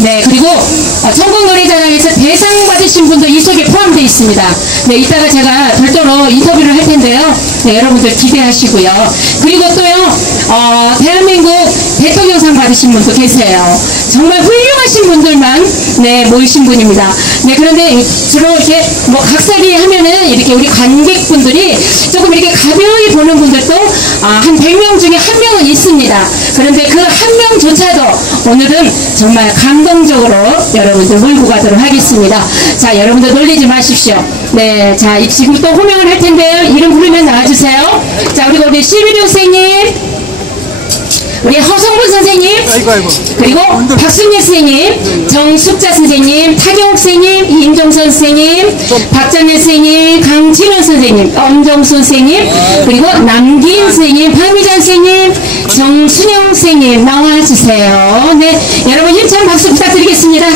네, 그리고 어, 전국 노래자랑에서 대상 받으신 분도 이 속에 포함되어 있습니다. 네, 이따가 제가 별도로 인터뷰를 할 텐데요. 네, 여러분들 기대하시고요. 그리고 또요, 어, 대한민국 대통령상 받으신 분도 계세요. 정말 훌륭하신 분들만 네, 모이신 분입니다. 네, 그런데 주로 이렇게 뭐 각설이 하면은 이렇게 우리 관객분들이 조금 이렇게 가벼이 보는 아, 한 100명 중에 한 명은 있습니다. 그런데 그 한 명조차도 오늘은 정말 감동적으로 여러분들 몰고 가도록 하겠습니다. 자, 여러분들 놀리지 마십시오. 네, 자, 이- 지금 또 호명을 할 텐데요. 이름 부르면 나와주세요. 자, 그리고 우리 시비리 선생님, 우리 허성분 선생님, 아이고 아이고. 그리고 박순예 선생님, 정숙자 선생님, 타경욱 선생님, 임종선 선생님, 박정현 선생님, 강진원 선생님, 엄정순 선생님, 그리고 남긴 선생님, 박미자 선생님, 정순영 선생님 나와주세요. 네, 여러분 힘찬 박수 부탁드리겠습니다.